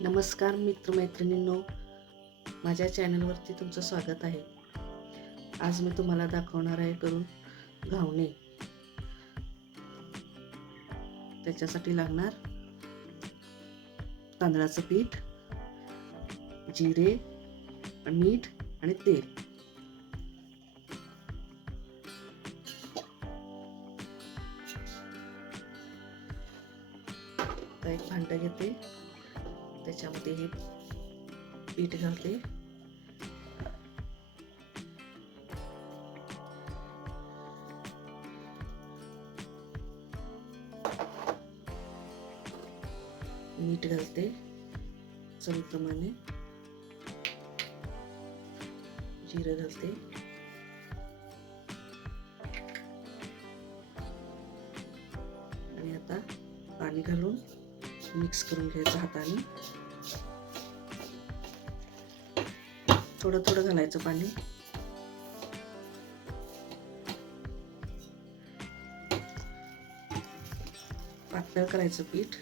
नमस्कार मित्रमैत्रिणींनो, माझ्या चॅनलवरती तुमचं स्वागत आहे. आज मी तुम्हाला दाखवणार आहे करून घावणे. त्याच्यासाठी लागणार तांदळाचं पीठ, जिरे, मीठ आणि तेल. आता एक भांडं घेते, त्याच्यामध्ये हे पीठ घालते. मीठ घालते चवीप्रमाणे. जिरं घालते. आणि आता पाणी घालून मिक्स करून घ्यायचं हाताने. थोडं थोडं घालायचं पाणी. पातळ करायचं पीठ.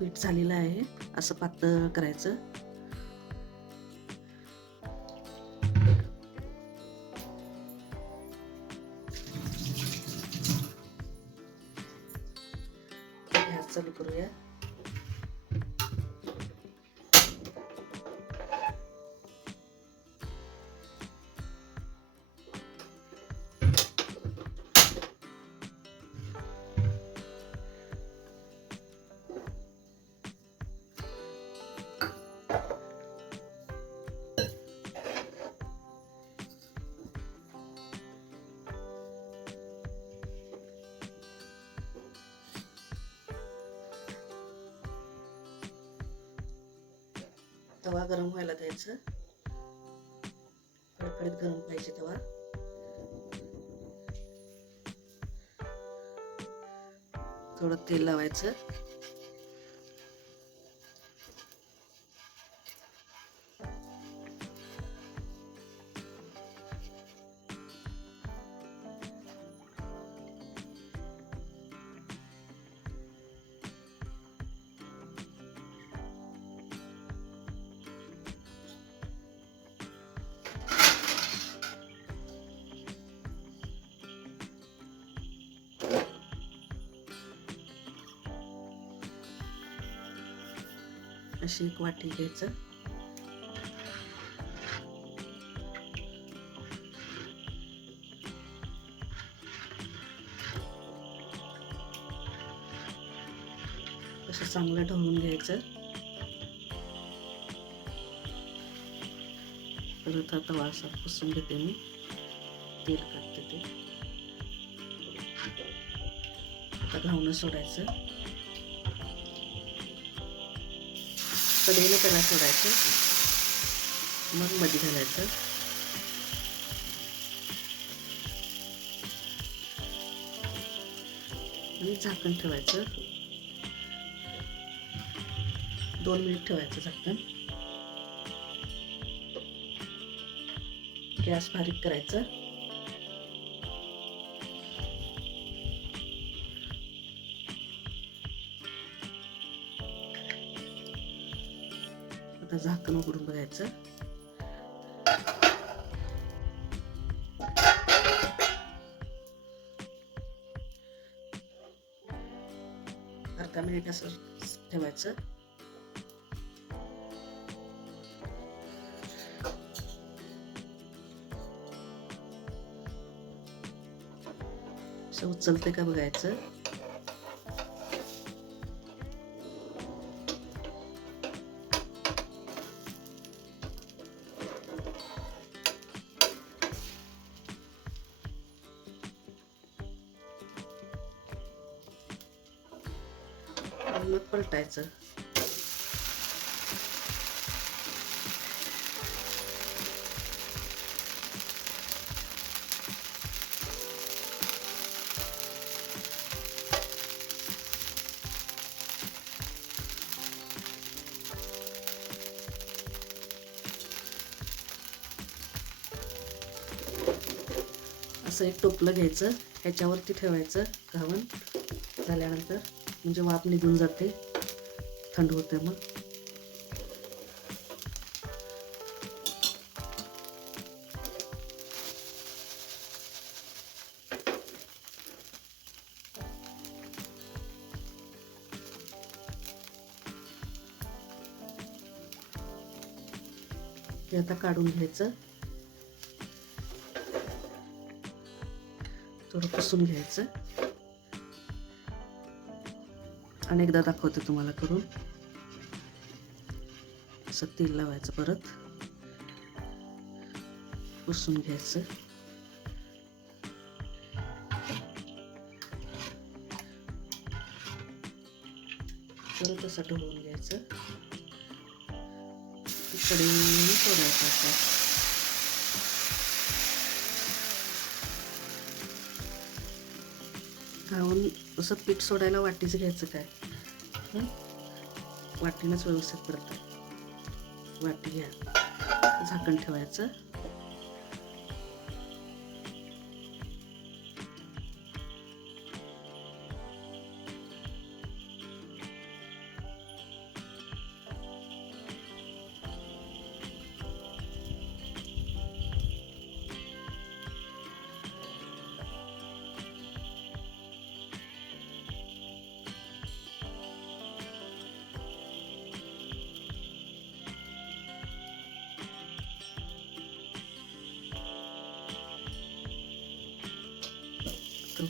पीठ झालेलं आहे, असं पातळ करायचं. गॅस चालू करूया. तवा गरम व्हायला द्यायचं. कडकडीत गरम पाहिजे तवा. थोडं तेल लावायचं. अशी एक वाटी घ्यायचं. असं चांगलं ढवळून घ्यायचं. परत आता तवा असा पुसून घेते मी. तेल काढते ते. आता घावणं सोडायचं. कढईला त्याला सोडायचं. मग मध्ये घालायचं. आणि झाकण ठेवायचं. 2 मिनिट ठेवायचं झाकण. गॅस बारीक करायचं. आता झाकण उघडून बघायचं. अर्धा मिनिट असं ठेवायचं. असं उचलते का बघायचं. मग पलटायचं. असं एक टोपलं घ्यायचं, ह्याच्यावरती ठेवायचं घावण झाल्यानंतर, म्हणजे वाफ निघून जाते, थंड होते. मग ते आता काढून घ्यायचं, थोडं पुसून घ्यायचं. अनेकदा दाखवते तुम्हाला करून. असं तेल लावायचं, परत पुसून घ्यायचं. परत असं ढवळून घ्यायचं. कढईने सोडायचं असं. घावून असं पीठ सोडायला वाटीच घ्यायचं काय, वाटीनंच व्यवस्थित करतात. वाटी घ्या, झाकण ठेवायचं.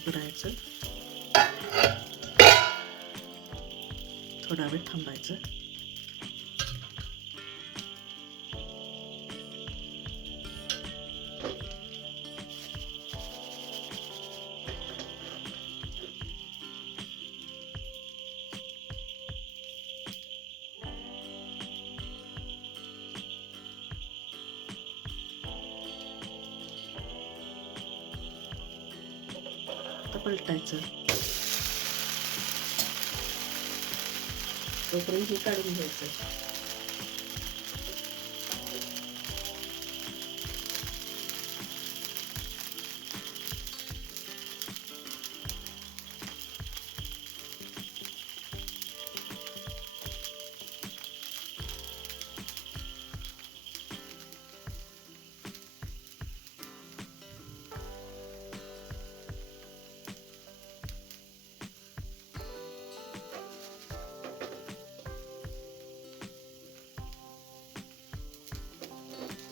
करायचं, थोडा वेळ थांबायचं. पलटायचं. तोपर्यंत हे काढून घ्यायचं.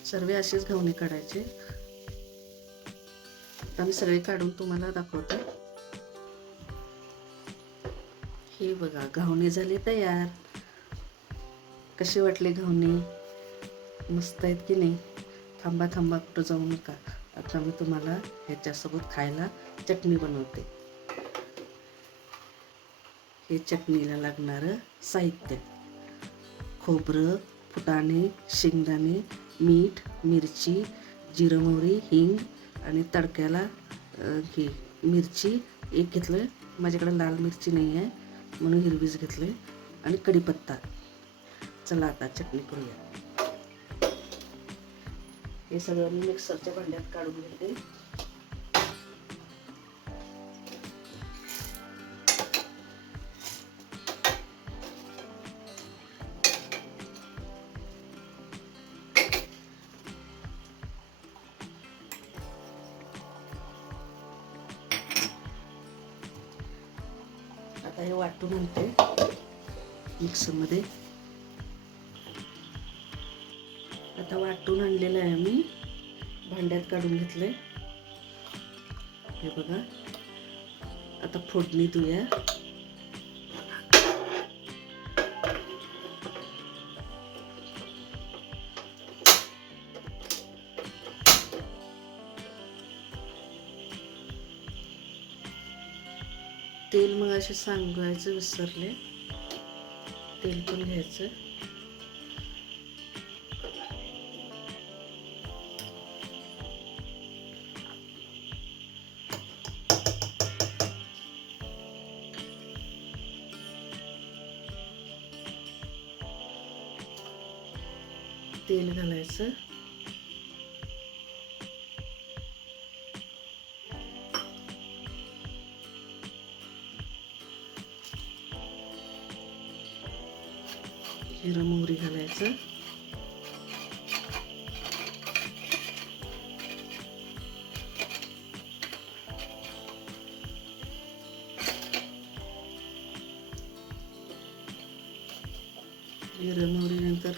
सर्व असेच घावणे काढायचे. आता मी सगळे काढून तुम्हाला दाखवते. हे बघा, घावणे झाले तयार. कसे वाटले घावणे? मस्त आहेत की नाही? थांबा थांबा, कुठं जाऊ नका. आता मी तुम्हाला ह्याच्यासोबत खायला चटणी बनवते. हे चटणीला लागणारं साहित्य: खोबरं, फुटाणे, शेंगदाणे, मीठ, मिरची, जिरं, मोहरी, हिंग आणि तडक्याला ही मिरची एक घेतलं. माझ्याकडे लाल मिरची नाही आहे म्हणून हिरवीच घेतली, आणि कढीपत्ता. चला आता चटणी करूया. हे सगळं मी मिक्सरच्या भांड्यात काढून घेते. आता हे वाटून आणते मिक्सरमध्ये. आता वाटून आणलेलं आहे मी, भांड्यात काढून घेतलंय. हे बघा, आता फोडणी देऊया. तेल मग असे सांगायचं विसरले. तेल पण घ्यायचं. तेल घालायचं. जिरं मोहरी घालायचं. जिरं मोहरी नंतर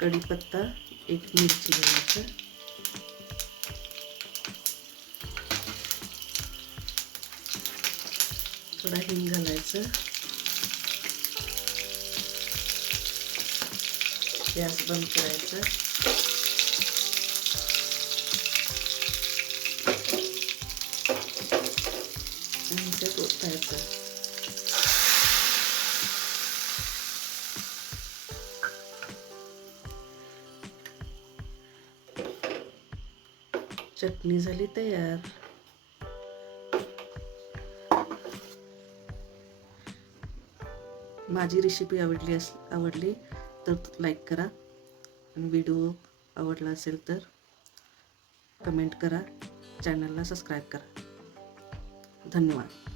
कढीपत्ता, एक मिरची घालायचं. थोडा हिंग घालायचं. गॅस बंद करायचा. आणि त्यात ओतायचं. चटणी झाली तयार. माझी रेसिपी आवडली तर लाईक करा. आणि व्हिडिओ आवडला असेल तर कमेंट करा. चॅनलला सबस्क्राईब करा. धन्यवाद.